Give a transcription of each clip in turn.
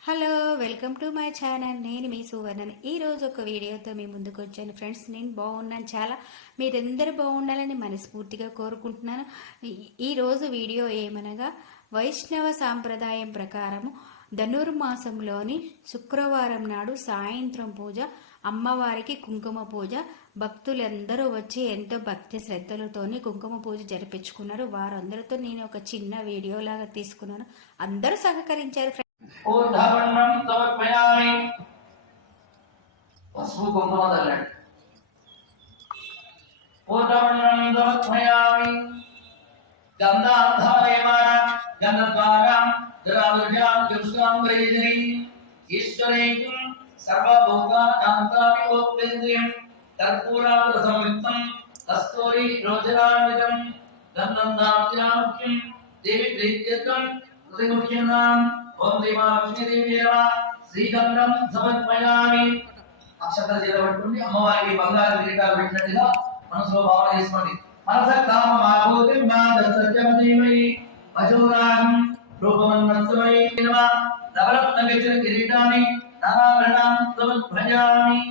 Hello welcome to my channel. నేను మీ సువర్ణన్. ఈరోజు ఒక వీడియోతో మీ ముందుకు వచ్చాను. ఫ్రెండ్స్ నేను బాగున్నాను చాలా. మీరందరూ బాగుండాలని మనస్ఫూర్తిగా కోరుకుంటున్నాను. ఈ- ఈరోజు వీడియో ఏమనగా వైష్ణవ సాంప్రదాయం ప్రకారము ధనుర్మాసంలోని శుక్రవారం నాడు సాయంత్రం పూజ అమ్మవారికి కుంకుమ పూజ. భక్తులందరూ వచ్చి ఎంతో భక్తి శ్రద్ధలతోని కుంకుమ పూజ జరిపించుకున్నారు. వారందరితో నేను ఒక చిన్న వీడియోలాగా తీసుకున్నాను. అందరూ సహకరించారు. ऊर्ध्ववर्णं समर्पयामि वस्वकुङ्कुमदलम् ऊर्ध्ववर्णं समर्पयामि गन्धाधारयमान गन्धद्वारां जरावृजां जुष्कां प्रयजने। ईश्वरैकं सर्वभोगानान्तापि गोपेन्द्रियं कर्पूरावृतसंयुक्तं कस्तूरी रोजरान्वितं गन्धं दास्यामुख्यं देवि प्रीत्यर्थं हृदयमुख्यनाम्। ఓం దేవాలక్ష్మీదేవి శ్రీగంధం సమర్పయామి. అక్షతల చేత అమ్మవారికి బంగారు కిరీటాలు పెట్టినట్టుగా మనసులో భావన చేసుకోండి. మనస కామ మాభూతి రూపమన్మత్సమై నవరత్న కిరీటాన్ని నానాభరణాం సమర్పయామి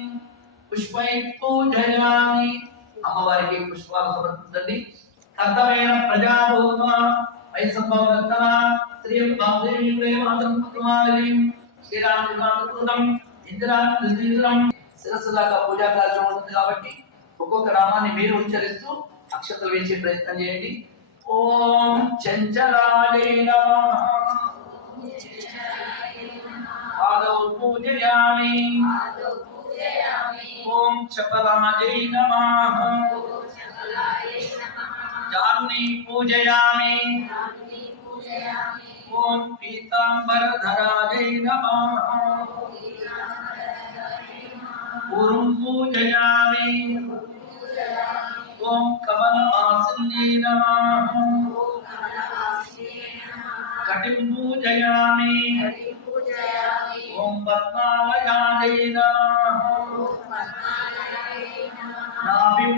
పుష్పై పూజయామి అమ్మవారికి పుష్పాలు సమర్పించండి. కర్తమైన ప్రజాభూత్వ వైసంభవత్తమ శ్రీం బాంధేవీ మాతం కుమారీం శ్రీరామకృతం ఇంద్రాం శిరస్సు దాకా పూజా కార్యక్రమం ఉంటుంది కాబట్టి ఒక్కొక్క నామాన్ని మీరు ఉచ్చరిస్తూ అక్షతలు వేసే ప్రయత్నం చేయండి. ఓం ఆదౌ పూజయామి. ఓం చపలాజై నమః జాన్ని పూజయామి ఓం పీతాంబరధరాజై నమః పూర్వం పూజయామి ఓం కమల ఆసన్యై నమః కటిం పూజయామి ఓం పద్మాలయాజై నమః నాభిం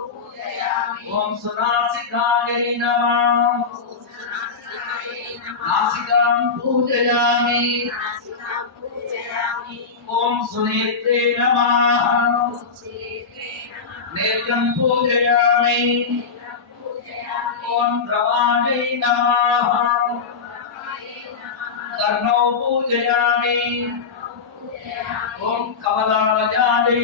పూజయామి ఓం సునాసికాయై నమః. నాసికాం పూజయామి. ఓం సునేత్రే నమః. నేత్రం పూజయామి. ఓం ద్రవాణై నమః. కర్ణౌ పూజయామి. ఓం కమలాలయాజై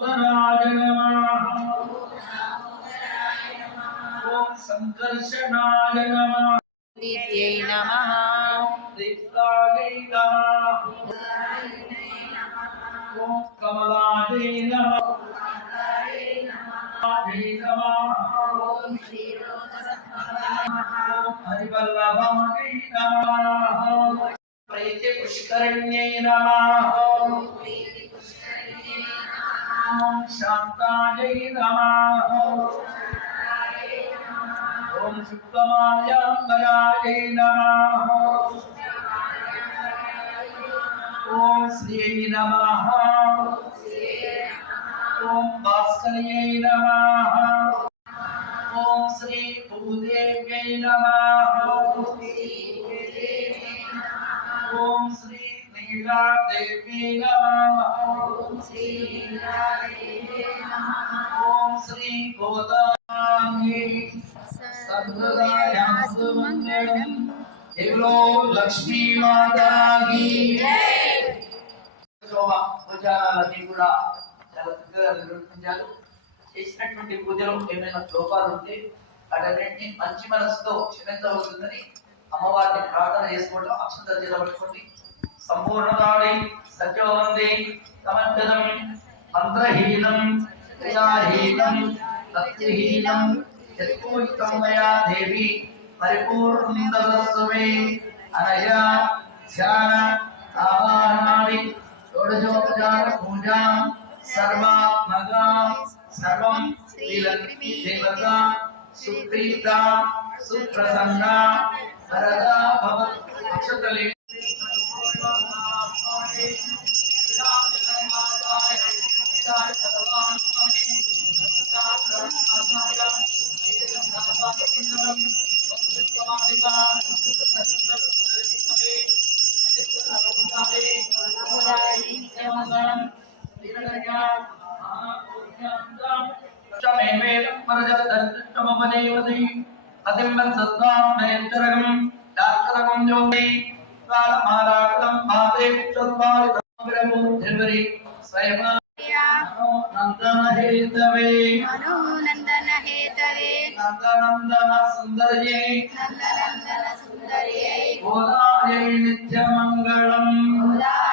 उत्तराय नमः ॐ सङ्कर्षणाय नमः नित्यै नमः दिष्टायै नमः ॐ कमलायै नमः हरिवल्लभायै नमः प्रेत्य पुष्करण्यै नमः। शान्तायै नमः ॐ शुक्लमाल्याम्बरायै नमः ॐ श्रियै नमः ॐ भास्कर्यै नमः ॐ श्री भूदेव्यै नमः। నీలాదేవ్యై నమః ఓం శ్రీ గోదాంగి సర్వదాయాస్తు మంగళం बोलो लक्ष्मी माता की శోభ పూజాలన్నీ కూడా చాలా చక్కగా నిర్వర్తించారు చేసినటువంటి పూజలో ఏమైనా లోపాలు ఉంటే వాటన్నింటినీ మంచి మనసుతో క్షమించవలసిందని అమ్మవారిని ప్రార్థన చేసుకోవడం అక్షంతలు చేరబట్టుకోండి సంపూర్ణతాడి సత్యవంది సమర్థనం మంత్రహీనం క్రియాహీనం భక్తిహీనం యత్పూజితం మయా దేవి పరిపూర్ణమే అనయా ధ్యాన ఆవాహనాడి షోడశోపచార పూజా సర్వాత్మగా సర్వం శ్రీలక్ష్మీ దేవత సుప్రీత సుప్రసన్న പ്രജസ്തമനേവതി അതിമ്മൻ സദ്വാഭയഞ്ചരകം രാക്ഷരകം ജ്യോതി കാലമാലാകളം പാതേ പുഷ്പദ്വാരി സ്വയം നന്ദനഹേതവേ. നന്ദനഹേതവേ. നന്ദനന്ദന സുന്ദരേ നന്ദനന്ദന സുന്ദരേ ഗോദായൈ നിത്യമംഗളം. ഗോദായ